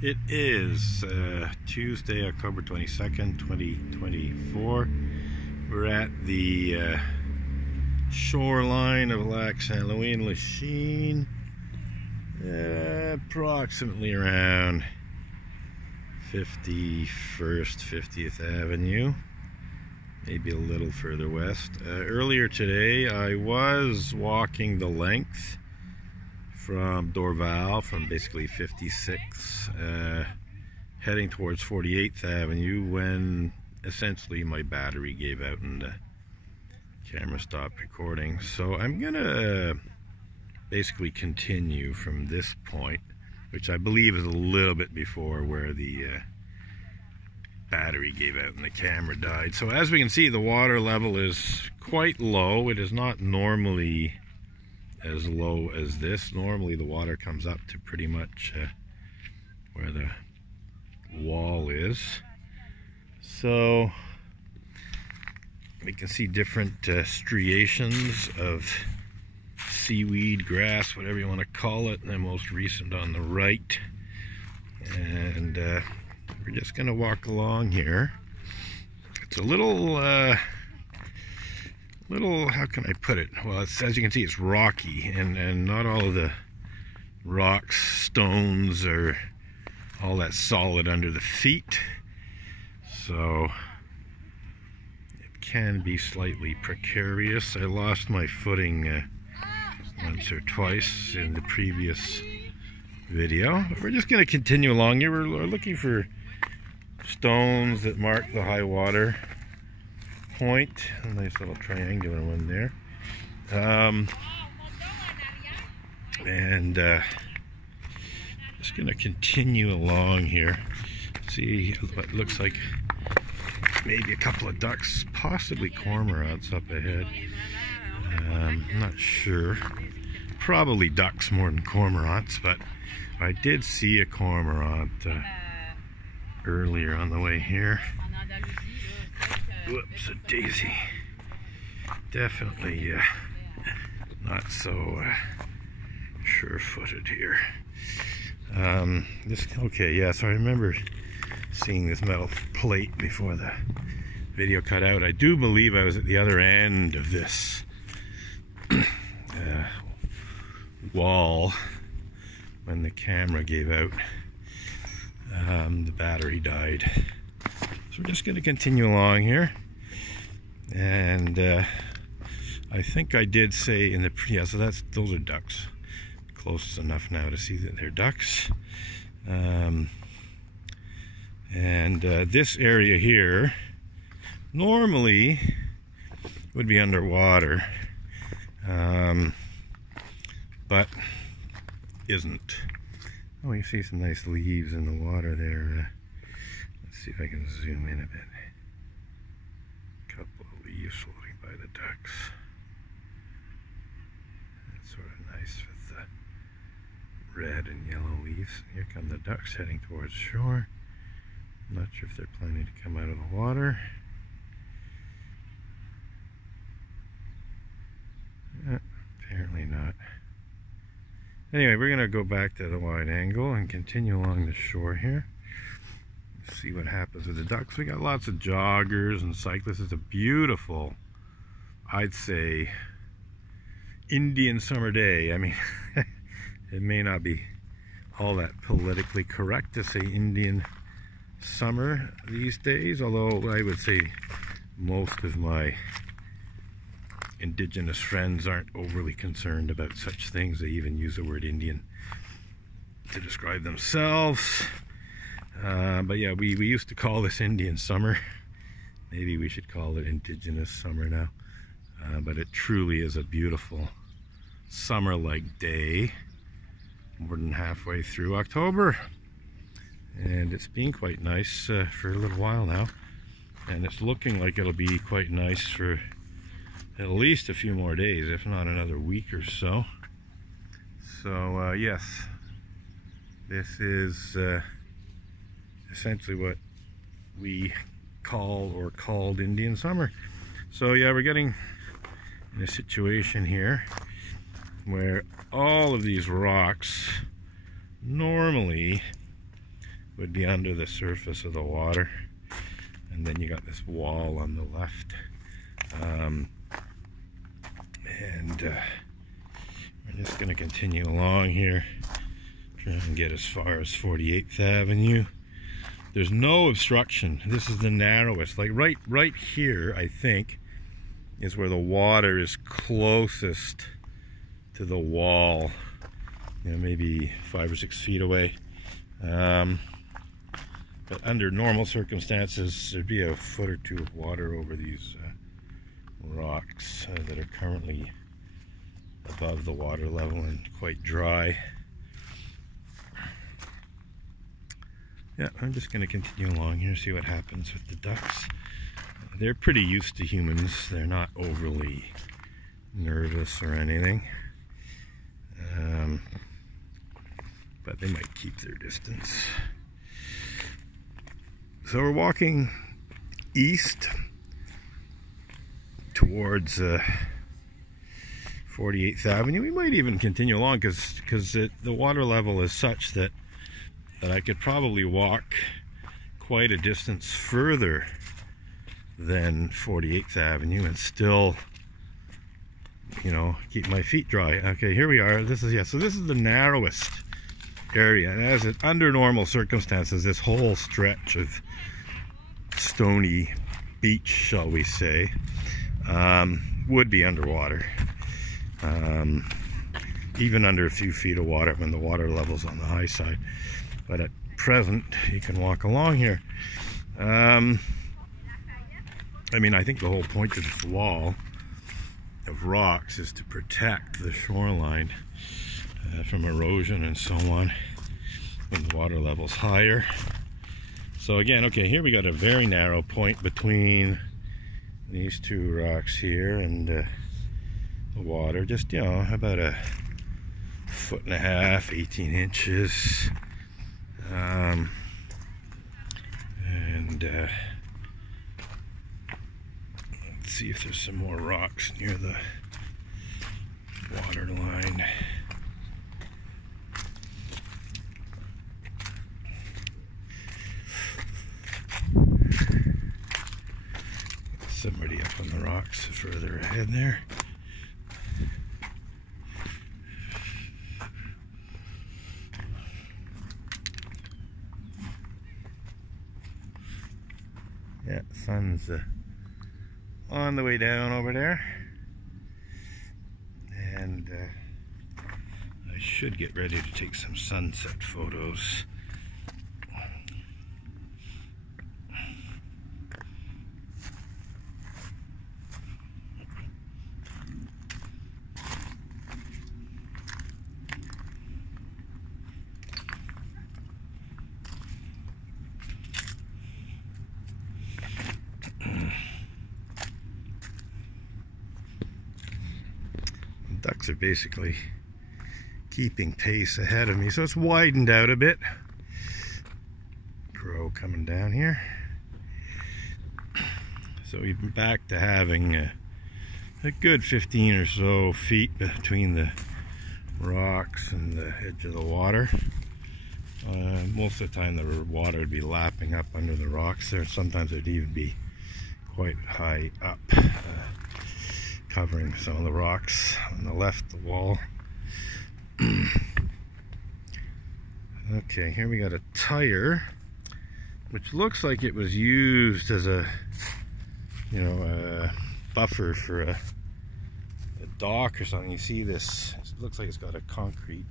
It is Tuesday, October 22nd, 2024. We're at the shoreline of Lachine, approximately around 51st, 50th Avenue, maybe a little further west. Earlier today, I was walking the length from Dorval, from basically 56, heading towards 48th Avenue, when essentially my battery gave out and the camera stopped recording. So I'm gonna basically continue from this point, which I believe is a little bit before where the battery gave out and the camera died. So as we can see, the water level is quite low. It is not normally as low as this. Normally the water comes up to pretty much where the wall is. So we can see different striations of seaweed, grass, whatever you want to call it, and the most recent on the right. And we're just going to walk along here. It's a little how can I put it? Well, it's, as you can see, it's rocky, and not all of the rocks, stones, are all that solid under the feet. So it can be slightly precarious. I lost my footing once or twice in the previous video. But we're just going to continue along here. We're looking for stones that mark the high water point. A nice little triangular one there. Just going to continue along here. See what looks like maybe a couple of ducks, possibly cormorants up ahead. I'm not sure. Probably ducks more than cormorants, but I did see a cormorant earlier on the way here. Whoops, a daisy. Definitely not so sure-footed here. Okay, yeah, so I remember seeing this metal plate before the video cut out. I do believe I was at the other end of this wall when the camera gave out. The battery died. So we're just going to continue along here, and I think I did say in the so those are ducks. Close enough now to see that they're ducks. This area here normally would be underwater, but isn't. Oh, you see some nice leaves in the water there. Let's see if I can zoom in a bit. A couple of leaves floating by the ducks. That's sort of nice with the red and yellow leaves. Here come the ducks heading towards shore. I'm not sure if they're planning to come out of the water. Apparently not. Anyway, we're going to go back to the wide angle and continue along the shore here. See what happens with the ducks. We got lots of joggers and cyclists. It's a beautiful, I'd say, Indian summer day. I mean, it may not be all that politically correct to say Indian summer these days, although I would say most of my indigenous friends aren't overly concerned about such things. They even use the word Indian to describe themselves. But yeah, we used to call this Indian summer. Maybe we should call it indigenous summer now. But it truly is a beautiful summer-like day, more than halfway through October. And it's been quite nice for a little while now. And it's looking like it'll be quite nice for at least a few more days, if not another week or so. So yes, this is essentially what we call or called Indian summer. So yeah, we're getting in a situation here where all of these rocks normally would be under the surface of the water, and then you got this wall on the left. We're just going to continue along here, try and get as far as 48th Avenue. There's no obstruction. This is the narrowest. Like right here, I think, is where the water is closest to the wall. You know, maybe 5 or 6 feet away. But under normal circumstances, there'd be a foot or 2 of water over these rocks that are currently above the water level and quite dry. Yeah, I'm just going to continue along here, see what happens with the ducks. They're pretty used to humans. They're not overly nervous or anything. But they might keep their distance. So we're walking east towards 48th Avenue. We might even continue along because the water level is such that I could probably walk quite a distance further than 48th Avenue and still, you know, keep my feet dry. Okay, here we are. So this is the narrowest area, and as under normal circumstances, this whole stretch of Stoney beach, shall we say, would be underwater. Even under a few feet of water when the water level's on the high side. But at present, you can walk along here. I mean, I think the whole point of this wall of rocks is to protect the shoreline from erosion and so on when the water level's higher. So again, okay, here we got a very narrow point between these 2 rocks here and the water. Just, you know, about a 1.5 feet, 18 inches. Let's see if there's some more rocks near the water line. Somebody up on the rocks further ahead there. Yeah, the sun's on the way down over there, and I should get ready to take some sunset photos. Ducks are basically keeping pace ahead of me, so it's widened out a bit. Crow coming down here. So we've been back to having a good 15 or so feet between the rocks and the edge of the water. Most of the time the water would be lapping up under the rocks there. Sometimes it'd even be quite high up, covering some of the rocks on the left, the wall. Okay, here we got a tire, which looks like it was used as a, you know, a buffer for a dock or something. You see this, it looks like it's got a concrete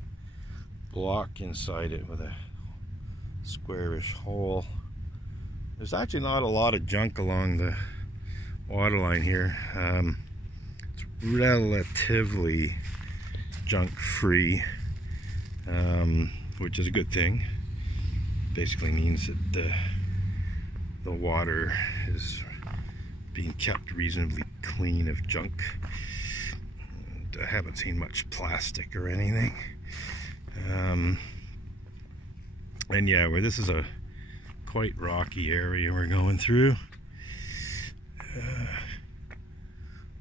block inside it with a squarish hole. There's actually not a lot of junk along the waterline here. It's relatively junk free, which is a good thing. Basically means that the water is being kept reasonably clean of junk. And I haven't seen much plastic or anything. And yeah, where this is a quite rocky area we're going through.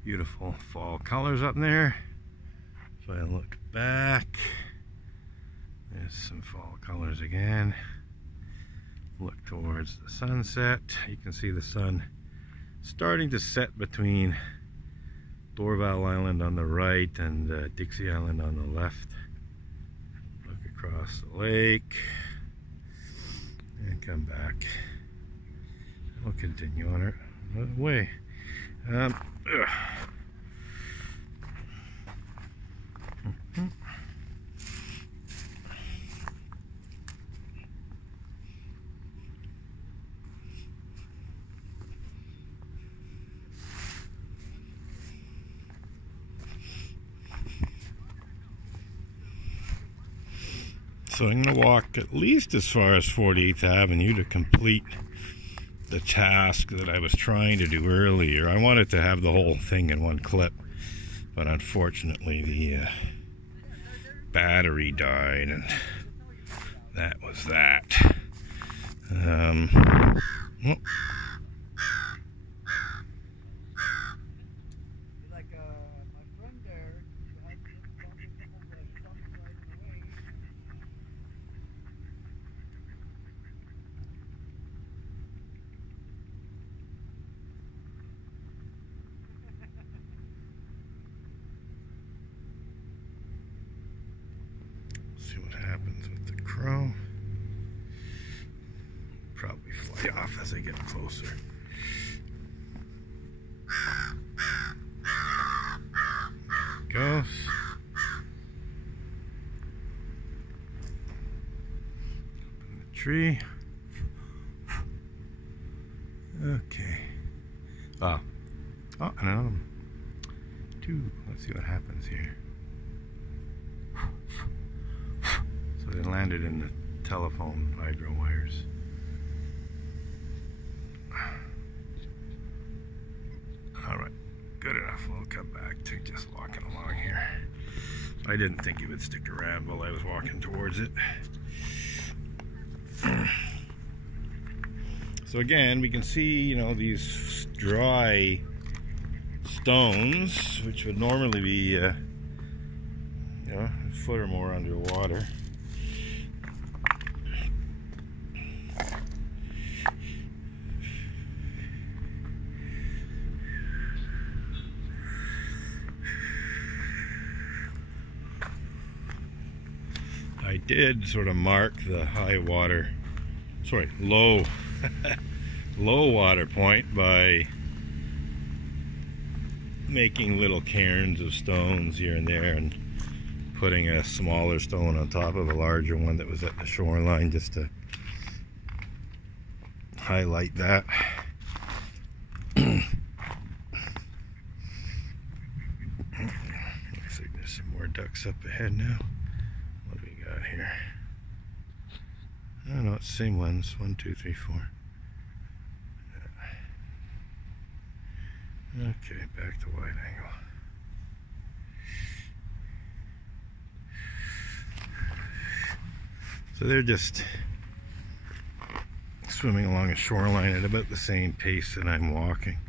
Beautiful fall colors up there. If I look back, there's some fall colors again. Look towards the sunset. You can see the sun starting to set between Dorval Island on the right and Dixie Island on the left. Look across the lake and come back. We'll continue on our way. So I'm going to walk at least as far as 48th Avenue to complete the task that I was trying to do earlier. I wanted to have the whole thing in one clip, but unfortunately the battery died, and that was that. Oh. See what happens with the crow. Probably fly off as I get closer. There it goes. Open the tree. Okay. Oh, another one. Two. Let's see what happens here. So they landed in the telephone hydro wires. Alright, good enough. We'll come back to just walking along here. I didn't think he would stick around while I was walking towards it. So again, we can see, you know, these dry stones, which would normally be, you know, a foot or more underwater. I did sort of mark the low low water point by making little cairns of stones here and there and putting a smaller stone on top of a larger one that was at the shoreline, just to highlight that. Looks like there's some more ducks up ahead now. What do we got here? I don't know, it's the same ones. 1, 2, 3, 4. Okay, back to wide angle. So they're just swimming along a shoreline at about the same pace that I'm walking.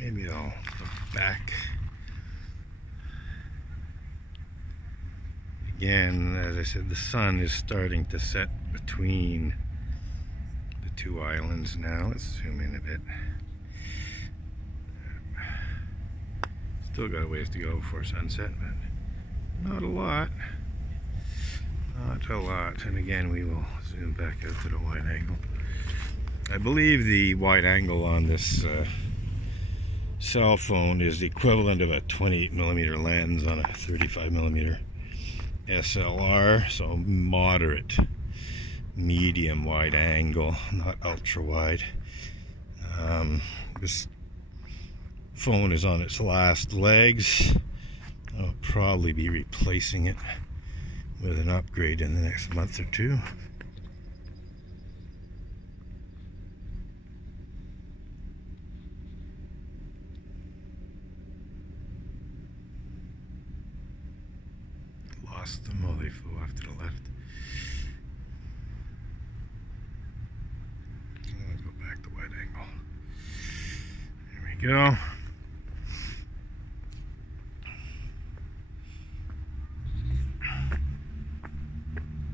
Maybe I'll look back. Again, as I said, the sun is starting to set between the two islands now. Let's zoom in a bit. Still got a ways to go before sunset, but not a lot. Not a lot. And again, we will zoom back out to the wide angle. I believe the wide angle on this cell phone is the equivalent of a 28mm lens on a 35mm SLR, so moderate, medium wide angle, not ultra wide. This phone is on its last legs. I'll probably be replacing it with an upgrade in the next month or two. Lost them. Oh, they flew off to the left. Let's go back to wide angle. There we go.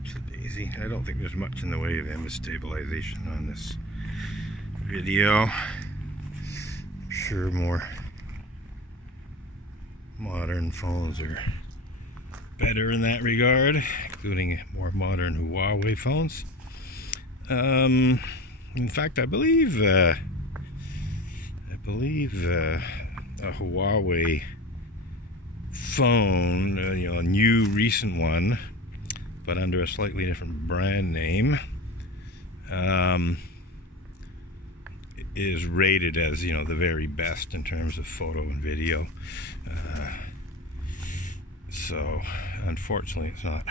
It's a daisy. I don't think there's much in the way of image stabilization on this video. I'm sure more modern phones are better in that regard, including more modern Huawei phones. In fact, I believe a Huawei phone, a new recent one, but under a slightly different brand name, is rated as the very best in terms of photo and video. So unfortunately it's not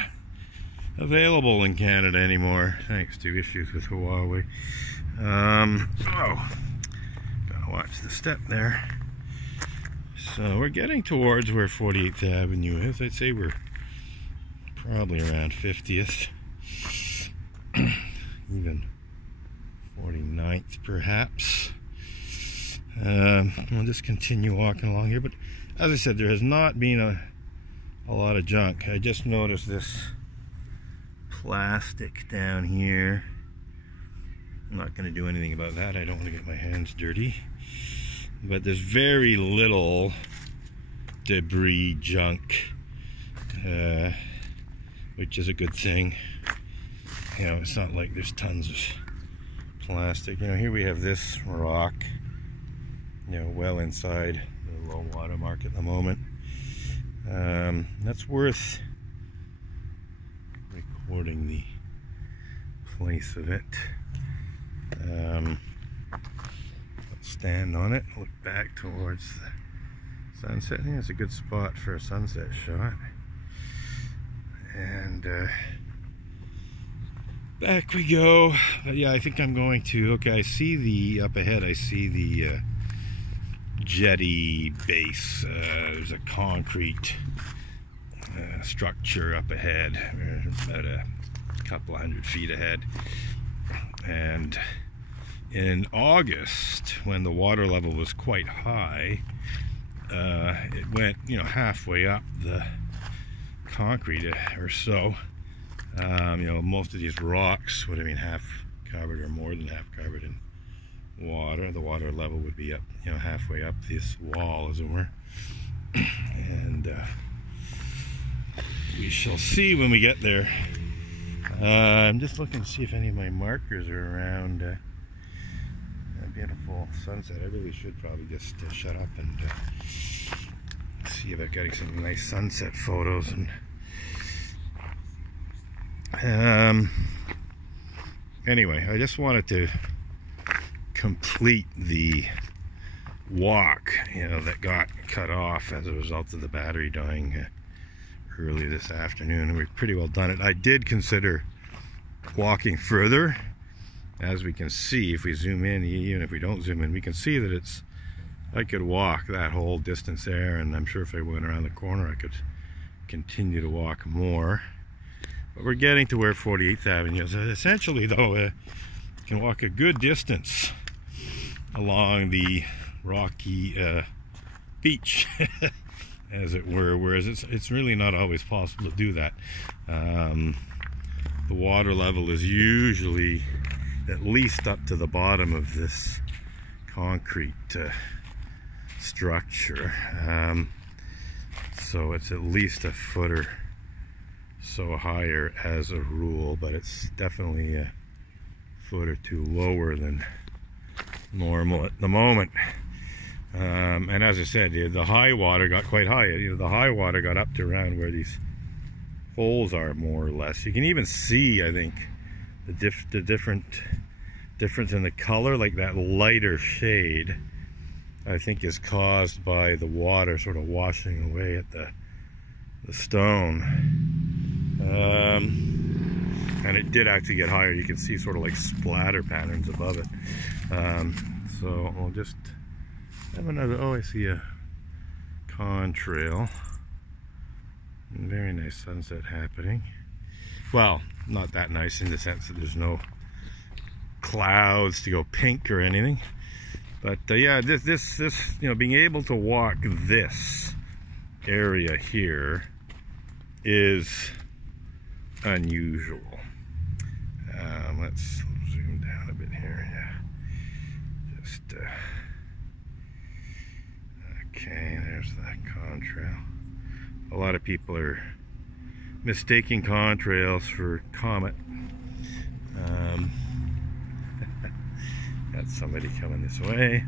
available in Canada anymore, thanks to issues with Huawei. Gotta watch the step there. So we're getting towards where 48th Avenue is. I'd say we're probably around 50th, even 49th perhaps. We'll just continue walking along here, but as I said, there has not been a lot of junk. I just noticed this plastic down here. I'm not going to do anything about that. I don't want to get my hands dirty. But there's very little debris, junk, which is a good thing. It's not like there's tons of plastic. Here we have this rock, well inside the low water mark at the moment. That's worth recording the place of it. Stand on it, look back towards the sunset. I think it's a good spot for a sunset shot. And back we go. But yeah, I think I'm going to, okay, I see the, up ahead I see the jetty base. There's a concrete structure up ahead, about a couple of 100 feet ahead. And in August, when the water level was quite high, it went halfway up the concrete or so. Most of these rocks would have been half covered or more than half covered in water. The water level would be up, halfway up this wall, as it were. And we shall see when we get there. I'm just looking to see if any of my markers are around. A beautiful sunset. I really should probably just shut up and see about getting some nice sunset photos. And anyway, I just wanted to complete the walk, that got cut off as a result of the battery dying early this afternoon, and we've pretty well done it. I did consider walking further. As we can see, if we zoom in, even if we don't zoom in, we can see that I could walk that whole distance there, and I'm sure if I went around the corner I could continue to walk more. But we're getting to where 48th Avenue is. Essentially though, you can walk a good distance along the rocky beach, as it were, whereas it's really not always possible to do that. The water level is usually at least up to the bottom of this concrete structure, so it's at least a foot or so higher as a rule, but it's definitely a foot or two lower than normal at the moment. And as I said, the high water got quite high. The high water got up to around where these holes are, more or less. You can even see, I think, the difference in the color, like that lighter shade, I think is caused by the water sort of washing away at the stone. And it did actually get higher. You can see sort of like splatter patterns above it. So we'll just have another, oh, I see a contrail. Very nice sunset happening. Well, not that nice in the sense that there's no clouds to go pink or anything. But yeah, this being able to walk this area here is unusual. Let's zoom down a bit here. Yeah, just okay. There's that contrail. A lot of people are mistaking contrails for comet. Got somebody coming this way.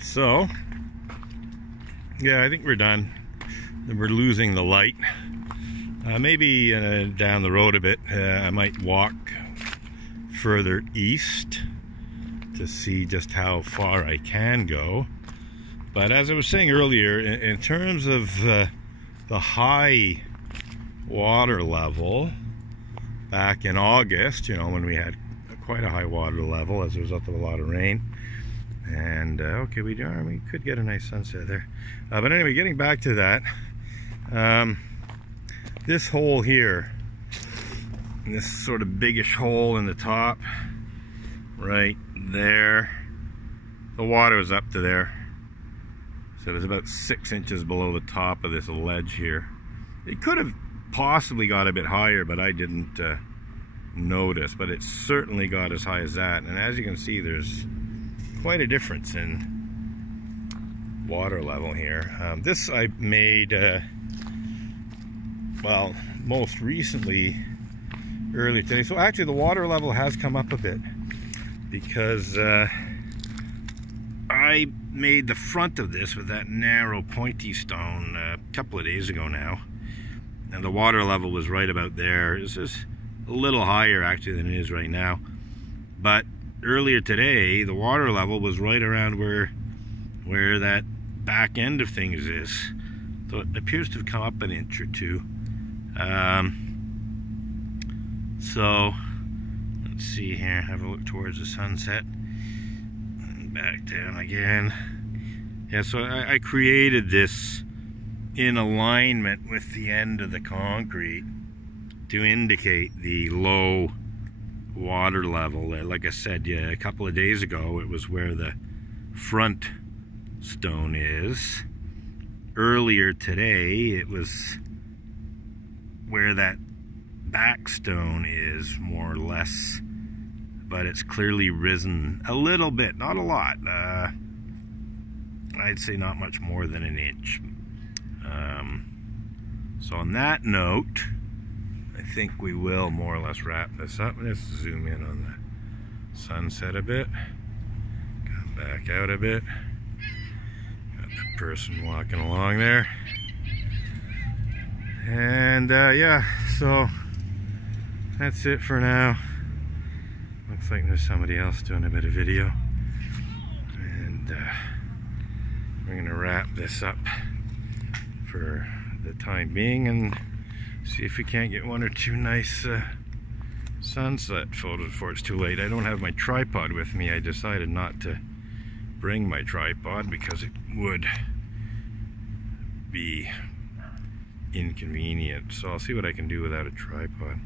So, yeah, I think we're done. We're losing the light. Maybe down the road a bit, I might walk further east to see just how far I can go. But as I was saying earlier, in terms of the high water level back in August, when we had quite a high water level as a result of a lot of rain, and okay, we could get a nice sunset there. But anyway, getting back to that, this hole here, this sort of biggish hole in the top, right there, the water was up to there. So it was about 6 inches below the top of this ledge here. It could have possibly got a bit higher, but I didn't notice. But it certainly got as high as that. And as you can see, there's quite a difference in water level here. This I made, well, most recently, earlier today. So actually the water level has come up a bit, because I made the front of this with that narrow pointy stone a couple of days ago now, and the water level was right about there. This is a little higher actually than it is right now, but earlier today the water level was right around where that back end of things is. So it appears to have come up an inch or two. So let's see here, have a look towards the sunset and back down again. Yeah, so I created this in alignment with the end of the concrete to indicate the low water level. Like I said, yeah, a couple of days ago it was where the front stone is. Earlier today it was where that back stone is, more or less, but it's clearly risen a little bit, not a lot. I'd say not much more than an inch. So on that note, I think we will more or less wrap this up. Let's zoom in on the sunset a bit, come back out a bit. Got the person walking along there, and yeah, so that's it for now. Looks like there's somebody else doing a bit of video, and we're gonna wrap this up for the time being and see if we can't get one or two nice sunset photos before it's too late. I don't have my tripod with me. I decided not to bring my tripod because it would be inconvenient, so I'll see what I can do without a tripod.